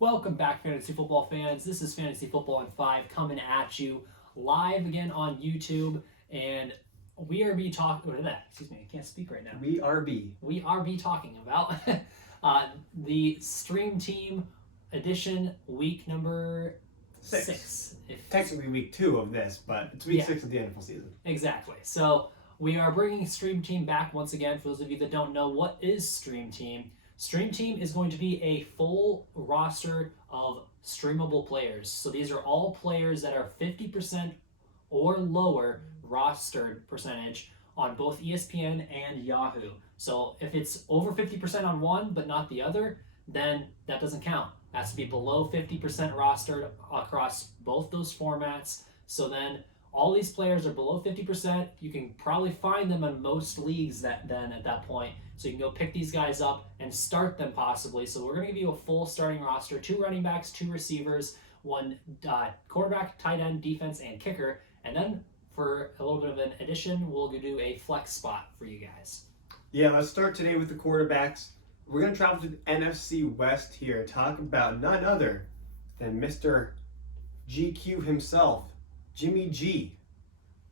Welcome back, fantasy football fans. This is Fantasy Football in 5 coming at you live again on YouTube. And we are be talking, excuse me, I can't speak right now. We are be talking about the Stream Team edition, week number 6. Technically week 2 of this, but it's week 6 of the NFL season. Exactly. So we are bringing Stream Team back once again. For those of you that don't know, what is Stream Team? Stream Team is going to be a full roster of streamable players. So these are all players that are 50% or lower rostered percentage on both ESPN and Yahoo. So if it's over 50% on one but not the other, then that doesn't count. It has to be below 50% rostered across both those formats. So then all these players are below 50%. You can probably find them in most leagues at that point. So you can go pick these guys up and start them possibly. So we're going to give you a full starting roster, 2 running backs, 2 receivers, 1 quarterback, tight end, defense, and kicker. And then for a little bit of an addition, we'll do a flex spot for you guys. Yeah, let's start today with the quarterbacks. We're going to travel to the NFC West here and talk about none other than Mr. GQ himself, Jimmy G.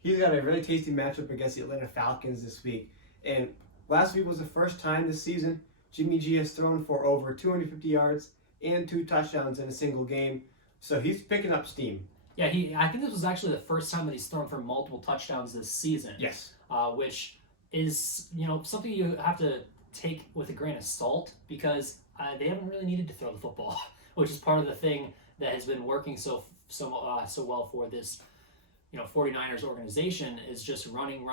He's got a really tasty matchup against the Atlanta Falcons this week. And last week was the first time this season Jimmy G has thrown for over 250 yards and 2 touchdowns in a single game. So he's picking up steam. Yeah, I think this was actually the first time that he's thrown for multiple touchdowns this season. Yes. Which is, something you have to take with a grain of salt because they haven't really needed to throw the football, which is part of the thing that has been working so well for this 49ers organization is just running.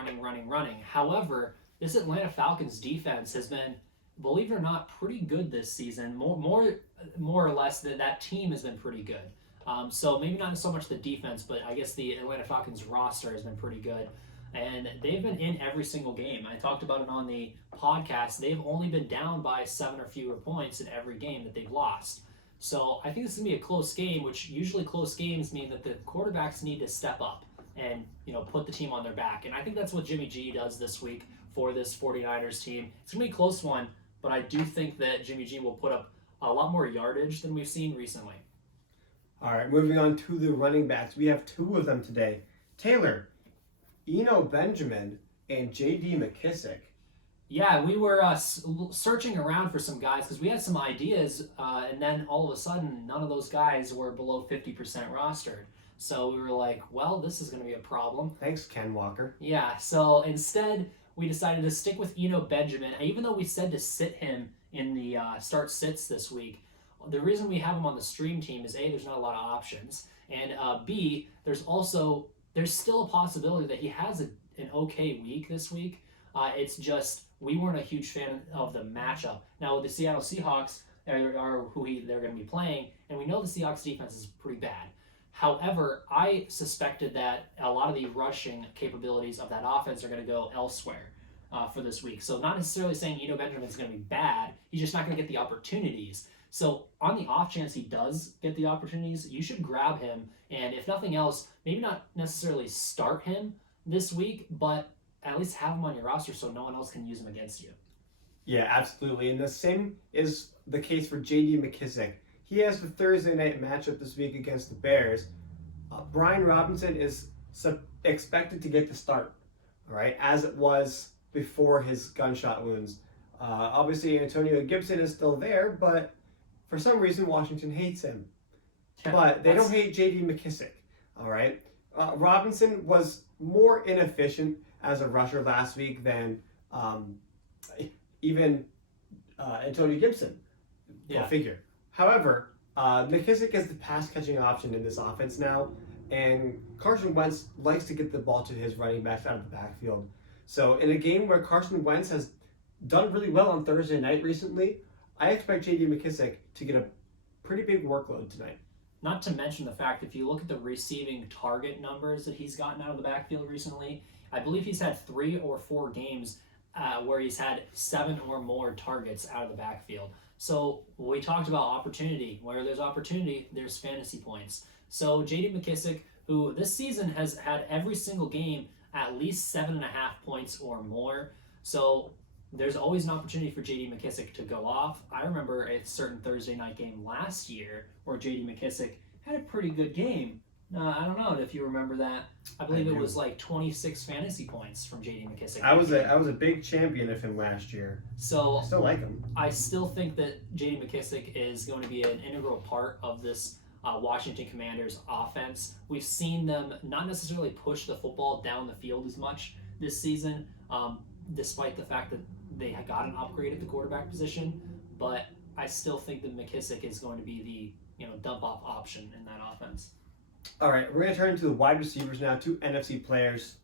However, this Atlanta Falcons defense has been, believe it or not, pretty good this season. More or less that team has been pretty good. So maybe not so much the defense, but I guess the Atlanta Falcons roster has been pretty good. And they've been in every single game. I talked about it on the podcast. They've only been down by 7 or fewer points in every game that they've lost. So I think this is going to be a close game, which usually close games mean that the quarterbacks need to step up and put the team on their back. And I think that's what Jimmy G does this week for this 49ers team. It's going to be a close one, but I do think that Jimmy G will put up a lot more yardage than we've seen recently. All right, moving on to the running backs. We have 2 of them today. Taylor, Eno Benjamin, and J.D. McKissic. Yeah, we were searching around for some guys because we had some ideas, and then all of a sudden, none of those guys were below 50% rostered. So we were like, well, this is going to be a problem. Thanks, Ken Walker. Yeah, so instead, we decided to stick with Eno Benjamin. Even though we said to sit him in the start sits this week, the reason we have him on the stream team is A, there's not a lot of options, and B, there's still a possibility that he has an okay week this week. It's just we weren't a huge fan of the matchup. Now with the Seattle Seahawks they're going to be playing, and we know the Seahawks defense is pretty bad. However, I suspected that a lot of the rushing capabilities of that offense are going to go elsewhere for this week. So not necessarily saying Eno Benjamin is going to be bad. He's just not going to get the opportunities. So on the off chance he does get the opportunities, you should grab him. And if nothing else, maybe not necessarily start him this week, but at least have him on your roster so no one else can use him against you. Yeah, absolutely. And the same is the case for J.D. McKissic. He has the Thursday night matchup this week against the Bears. Brian Robinson is expected to get the start, all right, as it was before his gunshot wounds. Obviously, Antonio Gibson is still there, but for some reason, Washington hates him. But they don't hate J.D. McKissic, all right? Robinson was more inefficient as a rusher last week than even Antonio Gibson. Yeah. Figure. However, McKissic is the pass-catching option in this offense now, and Carson Wentz likes to get the ball to his running backs out of the backfield. So in a game where Carson Wentz has done really well on Thursday night recently, I expect J.D. McKissic to get a pretty big workload tonight. Not to mention the fact, if you look at the receiving target numbers that he's gotten out of the backfield recently, I believe he's had 3 or 4 games where he's had 7 or more targets out of the backfield. So we talked about opportunity. Where there's opportunity, there's fantasy points. So J.D. McKissic, who this season has had every single game at least 7.5 points or more. So there's always an opportunity for J.D. McKissic to go off. I remember a certain Thursday night game last year where J.D. McKissic had a pretty good game. I don't know if you remember that. I believe it was like 26 fantasy points from J.D. McKissic. I was a big champion of him last year. So I still like him. I still think that J.D. McKissic is going to be an integral part of this Washington Commanders offense. We've seen them not necessarily push the football down the field as much this season, despite the fact that they had got an upgrade at the quarterback position. But I still think that McKissic is going to be the dump off option in that offense. All right, we're going to turn to the wide receivers now. 2 NFC players,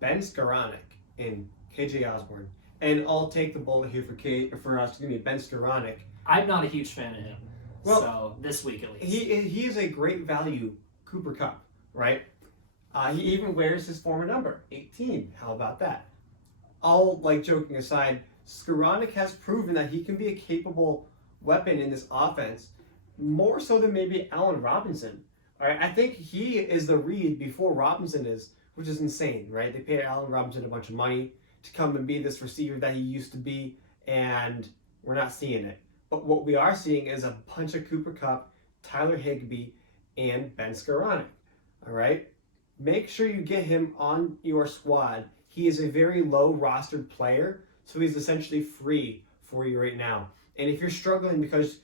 Ben Skowronek and KJ Osborne. And I'll take the bullet here for Ben Skowronek. I'm not a huge fan of him. Well, so this week at least. He is a great value Cooper Kupp, right? He even wears his former number, 18. How about that? All joking aside, Skowronek has proven that he can be a capable weapon in this offense, more so than maybe Allen Robinson. All right, I think he is the read before Robinson is, which is insane, right? They paid Allen Robinson a bunch of money to come and be this receiver that he used to be, and we're not seeing it. But what we are seeing is a bunch of Cooper Kupp, Tyler Higbee, and Ben Skowronek. All right? Make sure you get him on your squad. He is a very low rostered player, so he's essentially free for you right now. And if you're struggling because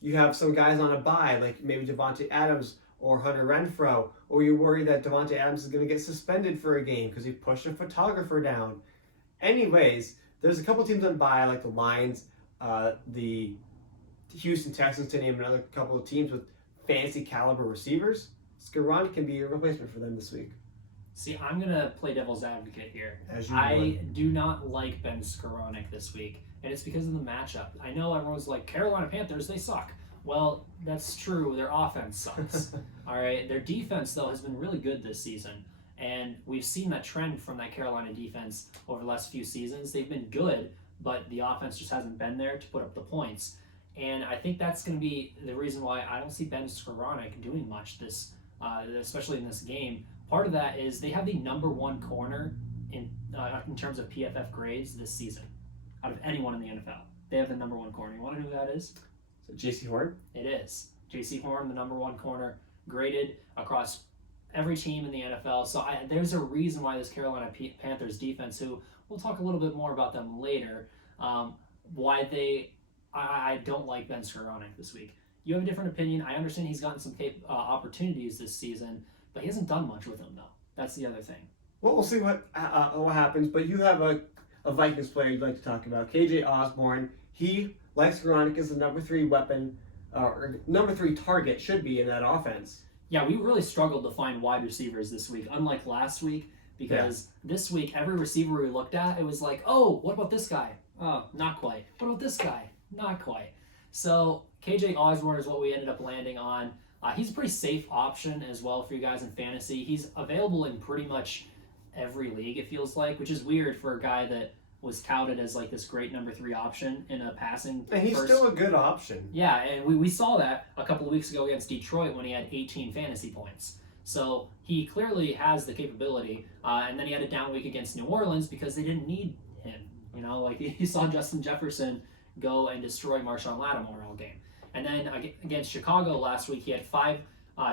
you have some guys on a bye, like maybe Davante Adams or Hunter Renfrow, or you're worried that Davante Adams is going to get suspended for a game because he pushed a photographer down. Anyways, there's a couple teams on bye, like the Lions, the Houston Texans, to name another couple of teams with fantasy caliber receivers. Skowronek can be a replacement for them this week. See, I'm going to play devil's advocate here. As you I do not like Ben Skowronek this week, and it's because of the matchup. I know everyone's like, Carolina Panthers, they suck. Well, that's true. Their offense sucks. All right. Their defense, though, has been really good this season, and we've seen that trend from that Carolina defense over the last few seasons. They've been good, but the offense just hasn't been there to put up the points. And I think that's going to be the reason why I don't see Ben Skowronek doing much especially in this game. Part of that is they have the number 1 corner in terms of PFF grades this season out of anyone in the NFL. They have the number 1 corner. You want to know who that is? So J.C. Horn? It is. J.C. Horn, the number 1 corner, graded across every team in the NFL. So there's a reason why this Carolina Panthers defense, who we'll talk a little bit more about them later, I don't like Ben Skowronek this week. You have a different opinion. I understand he's gotten some opportunities this season, but he hasn't done much with them, though. That's the other thing. Well, we'll see what happens, but you have a Vikings player you'd like to talk about, KJ Osborne. He, like Skowronek, is the number 3 weapon, or number 3 target, should be, in that offense. Yeah, we really struggled to find wide receivers this week, unlike last week, because this week, every receiver we looked at, it was like, oh, what about this guy? Oh, not quite. What about this guy? Not quite. So KJ Osborne is what we ended up landing on. He's a pretty safe option as well for you guys in fantasy. He's available in pretty much every league, it feels like, which is weird for a guy that was touted as like this great number 3 option in a passing. And he's still a good option. Yeah, and we saw that a couple of weeks ago against Detroit when he had 18 fantasy points. So he clearly has the capability. And then he had a down week against New Orleans because they didn't need him. You saw Justin Jefferson go and destroy Marshawn Lattimore all game. And then against Chicago last week, he had 5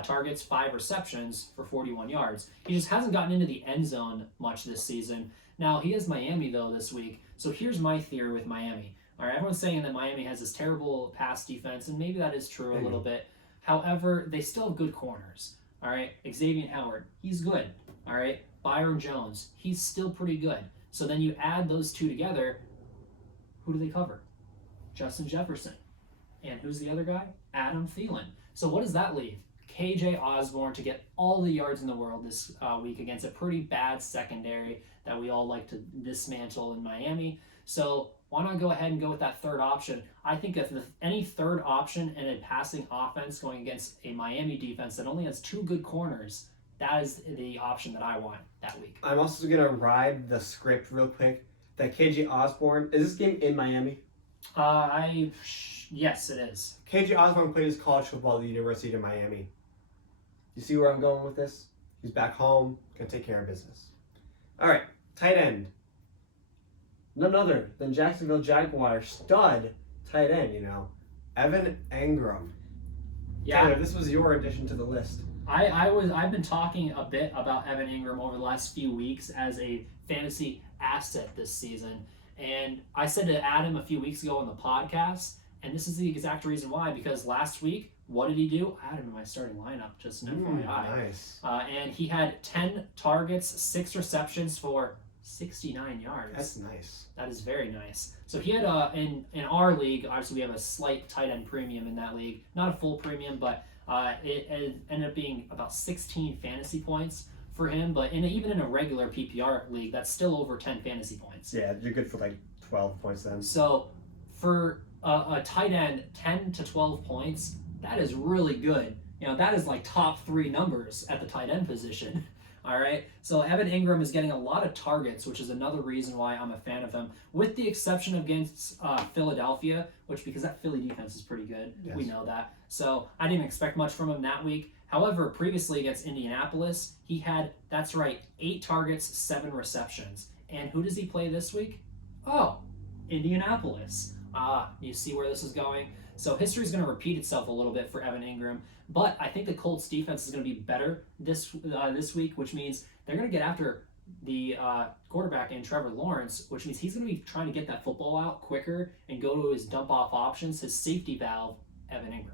targets, 5 receptions for 41 yards. He just hasn't gotten into the end zone much this season. Now, he has Miami, though, this week. So here's my theory with Miami. All right, everyone's saying that Miami has this terrible pass defense, and maybe that is true a little bit. However, they still have good corners. All right, Xavier Howard, he's good. All right, Byron Jones, he's still pretty good. So then you add those 2 together, who do they cover? Justin Jefferson. And who's the other guy? Adam Thielen. So what does that leave? KJ Osborne to get all the yards in the world this week against a pretty bad secondary that we all like to dismantle in Miami. So why not go ahead and go with that third option? I think if any third option in a passing offense going against a Miami defense that only has 2 good corners, that is the option that I want that week. I'm also going to ride the script real quick that KJ Osborne, is this game in Miami? Yes, it is. KJ Osborne played his college football at the University of Miami. You see where I'm going with this? He's back home, going to take care of business. All right, tight end. none other than Jacksonville Jaguars stud tight end, Evan Engram. Yeah. Taylor, this was your addition to the list. I've been talking a bit about Evan Engram over the last few weeks as a fantasy asset this season. And I said to Adam a few weeks ago on the podcast, and this is the exact reason why, because last week, what did he do? I had him in my starting lineup, just an FYI. Nice. And he had 10 targets, 6 receptions for 69 yards. That's nice. That is very nice. So he had, in our league, obviously we have a slight tight end premium in that league. Not a full premium, but it ended up being about 16 fantasy points for him. But even in a regular PPR league, that's still over 10 fantasy points. Yeah, you're good for like 12 points then. So for a tight end, 10 to 12 points, that is really good. That is like top 3 numbers at the tight end position. All right. So Evan Engram is getting a lot of targets, which is another reason why I'm a fan of him, with the exception against Philadelphia, because that Philly defense is pretty good. Yes. We know that. So I didn't expect much from him that week. However, previously against Indianapolis, he had, that's right, 8 targets, 7 receptions. And who does he play this week? Oh, Indianapolis. You see where this is going? So history is going to repeat itself a little bit for Evan Engram, but I think the Colts defense is going to be better this week, which means they're going to get after the quarterback in Trevor Lawrence, which means he's going to be trying to get that football out quicker and go to his dump-off options, his safety valve, Evan Engram.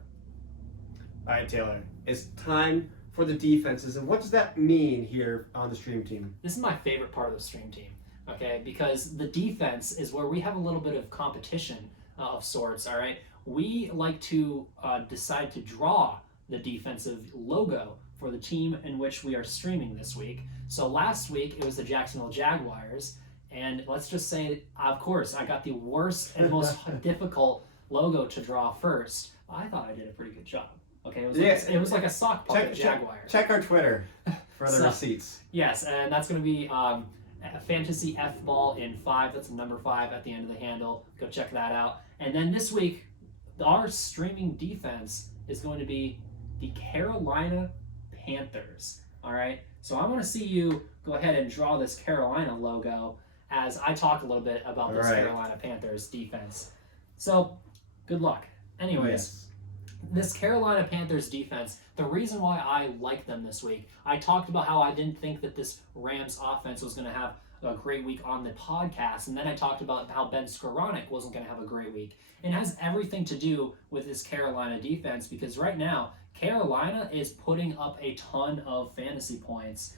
All right, Taylor, it's time for the defenses, and what does that mean here on the stream team? This is my favorite part of the stream team, okay, because the defense is where we have a little bit of competition of sorts, all right? We like to decide to draw the defensive logo for the team in which we are streaming this week. So last week, it was the Jacksonville Jaguars, and let's just say, of course, I got the worst and most difficult logo to draw first. I thought I did a pretty good job. Okay, it was like a sock puppet Jaguar. Check our Twitter for the receipts. Yes, and that's going to be Fantasy F-Ball in 5. That's number 5 at the end of the handle. Go check that out. And then this week, our streaming defense is going to be the Carolina Panthers. All right, so I want to see you go ahead and draw this Carolina logo as I talk a little bit about this Carolina Panthers defense. So, good luck. Anyways, this Carolina Panthers defense, the reason why I like them this week, I talked about how I didn't think that this Rams offense was going to have a great week on the podcast, and then I talked about how Ben Skoranek wasn't going to have a great week. It has everything to do with this Carolina defense, because right now, Carolina is putting up a ton of fantasy points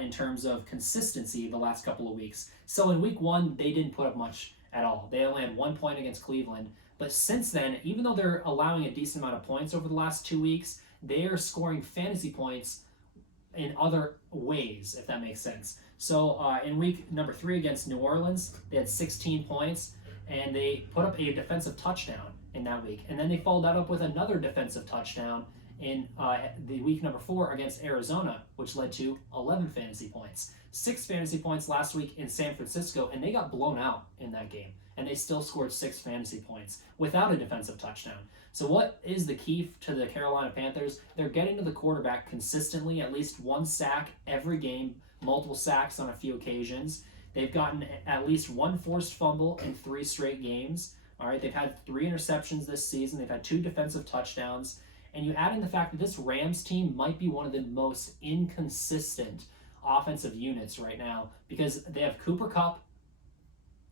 in terms of consistency the last couple of weeks. So in week 1, they didn't put up much at all. They only had 1 point against Cleveland. But since then, even though they're allowing a decent amount of points over the last 2 weeks, they are scoring fantasy points in other ways, if that makes sense. So in week number 3 against New Orleans, they had 16 points, and they put up a defensive touchdown in that week. And then they followed that up with another defensive touchdown in the week number 4 against Arizona, which led to 11 fantasy points. 6 fantasy points last week in San Francisco, and they got blown out in that game. And they still scored 6 fantasy points without a defensive touchdown. So what is the key to the Carolina Panthers? They're getting to the quarterback consistently, at least 1 sack every game, multiple sacks on a few occasions. They've gotten at least 1 forced fumble in 3 straight games. All right, they've had 3 interceptions this season. They've had 2 defensive touchdowns. And you add in the fact that this Rams team might be one of the most inconsistent offensive units right now, because they have Cooper Kupp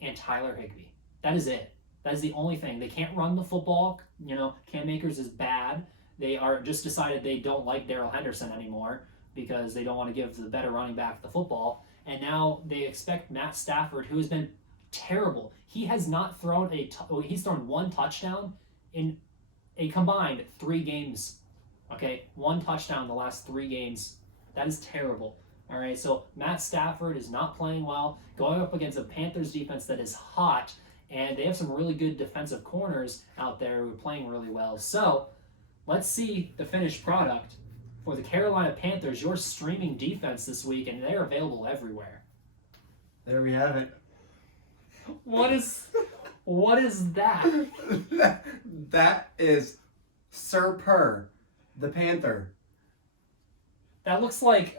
and Tyler Higbee. That is it. That is the only thing. They can't run the football. Cam Akers is bad. They are just decided they don't like Darrell Henderson anymore because they don't want to give the better running back the football. And now they expect Matt Stafford, who has been terrible. He has not thrown he's thrown 1 touchdown in a combined 3 games. Okay, 1 touchdown the last 3 games. That is terrible. All right, so Matt Stafford is not playing well, going up against a Panthers defense that is hot, and they have some really good defensive corners out there who are playing really well. So let's see the finished product for the Carolina Panthers, your streaming defense this week, and they're available everywhere. There we have it. What is that? That is Sir Purr, the Panther. That looks like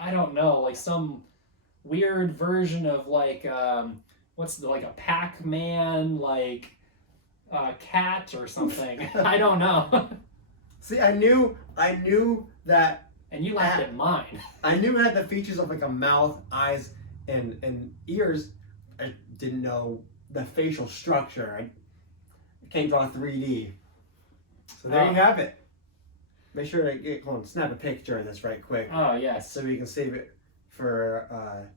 I don't know, like some weird version of like like a Pac-Man, like cat or something. I don't know. See, I knew that. And you laughed at mine. I knew it had the features of like a mouth, eyes, and ears. I didn't know the facial structure. I can't draw 3D. So there you have it. Make sure to snap a picture of this right quick Oh yes. so we can save it for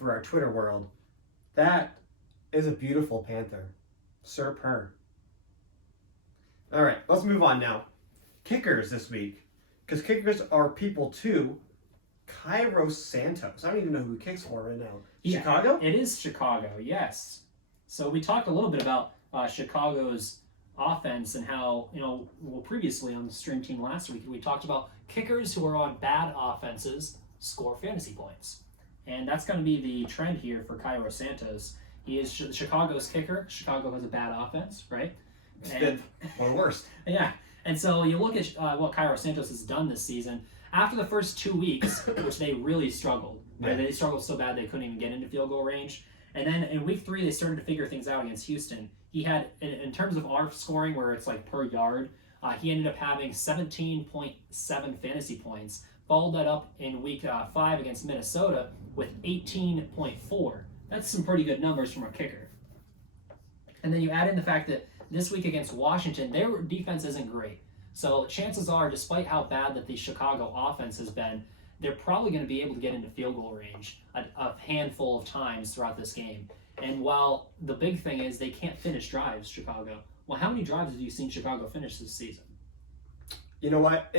our Twitter world. That is a beautiful panther. Sir Purr. All right, let's move on now. Kickers this week, because kickers are people too. Cairo Santos. I don't even know who he kicks for right now. Yeah, Chicago? It is Chicago, yes. So we talked a little bit about Chicago's offense and how, previously on the Stream Team last week, we talked about kickers who are on bad offenses score fantasy points. And that's going to be the trend here for Cairo Santos. He is Chicago's kicker. Chicago has a bad offense, right? And, or worse. Yeah. And so you look at what Cairo Santos has done this season. After the first 2 weeks, which they really struggled. Yeah. Right? They struggled so bad they couldn't even get into field goal range. And then in week 3, they started to figure things out against Houston. He had, in terms of our scoring, where it's like per yard, he ended up having 17.7 fantasy points. Followed that up in week 5 against Minnesota with 18.4. That's some pretty good numbers from a kicker. And then you add in the fact that this week against Washington, their defense isn't great. So chances are, despite how bad that the Chicago offense has been, they're probably going to be able to get into field goal range a handful of times throughout this game. And while the big thing is they can't finish drives, Chicago. Well, how many drives have you seen Chicago finish this season? You know what?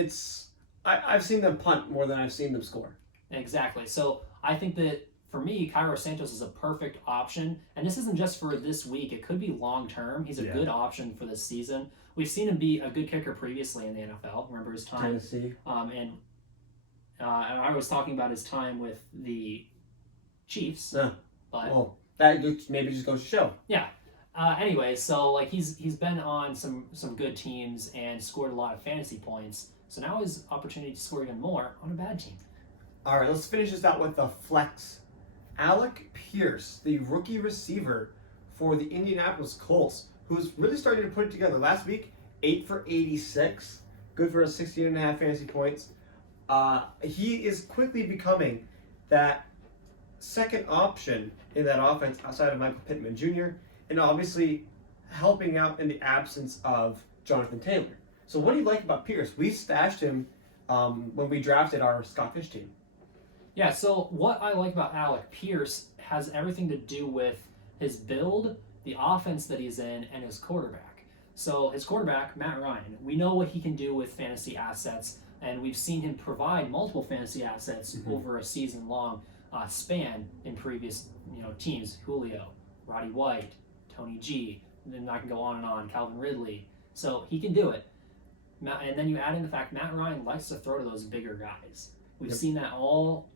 I've seen them punt more than I've seen them score. Exactly. So I think that for me, Cairo Santos is a perfect option. And this isn't just for this week. It could be long term. He's a good option for this season. We've seen him be a good kicker previously in the NFL. Remember his time? Tennessee. And I was talking about his time with the Chiefs. But well, that maybe just goes to show. Yeah. Anyway, so like he's been on some good teams and scored a lot of fantasy points. So now his opportunity to score even more on a bad team. All right, let's finish this out with the flex. Alec Pierce, the rookie receiver for the Indianapolis Colts, who's really starting to put it together. Last week, 8 for 86, good for 16.5 fantasy points. He is quickly becoming that second option in that offense outside of Michael Pittman Jr. and obviously helping out in the absence of Jonathan Taylor. So what do you like about Pierce? We stashed him when we drafted our Scott Fish team. Yeah, so what I like about Alec Pierce has everything to do with his build, the offense that he's in, and his quarterback. So his quarterback, Matt Ryan, we know what he can do with fantasy assets, and we've seen him provide multiple fantasy assets over a season-long span in previous teams. Julio, Roddy White, Tony G, and then I can go on and on, Calvin Ridley. So he can do it. And then you add in the fact Matt Ryan likes to throw to those bigger guys. We've seen that all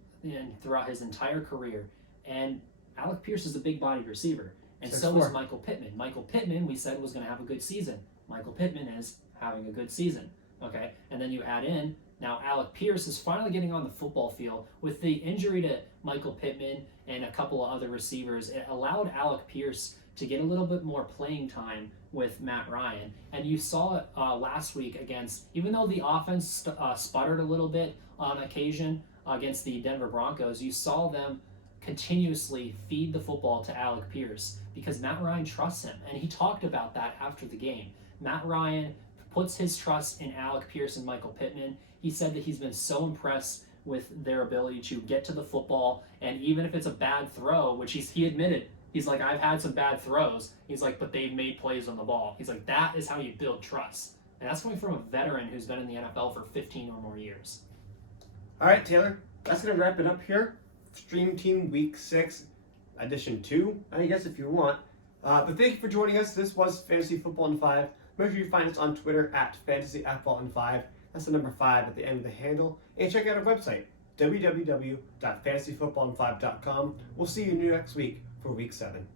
throughout his entire career. And Alec Pierce is a big-bodied receiver. And so is Michael Pittman. Michael Pittman, we said, was going to have a good season. Michael Pittman is having a good season. Okay? And then you add in, now Alec Pierce is finally getting on the football field. With the injury to Michael Pittman and a couple of other receivers, it allowed Alec Pierce to get a little bit more playing time with Matt Ryan. And you saw it last week against, even though the offense sputtered a little bit on occasion against the Denver Broncos, you saw them continuously feed the football to Alec Pierce because Matt Ryan trusts him. And he talked about that after the game. Matt Ryan puts his trust in Alec Pierce and Michael Pittman. He said that he's been so impressed with their ability to get to the football, and even if it's a bad throw, which he admitted, he's like, I've had some bad throws. He's like, but they've made plays on the ball. He's like, that is how you build trust. And that's coming from a veteran who's been in the NFL for 15 or more years. All right, Taylor, that's going to wrap it up here. Stream Team Week 6, Edition 2, I guess, if you want. But thank you for joining us. This was Fantasy Football in 5. Make sure you find us on Twitter at FantasyFootballin5. That's the number 5 at the end of the handle. And check out our website, www.fantasyfootballin5.com. We'll see you next week for Week 7.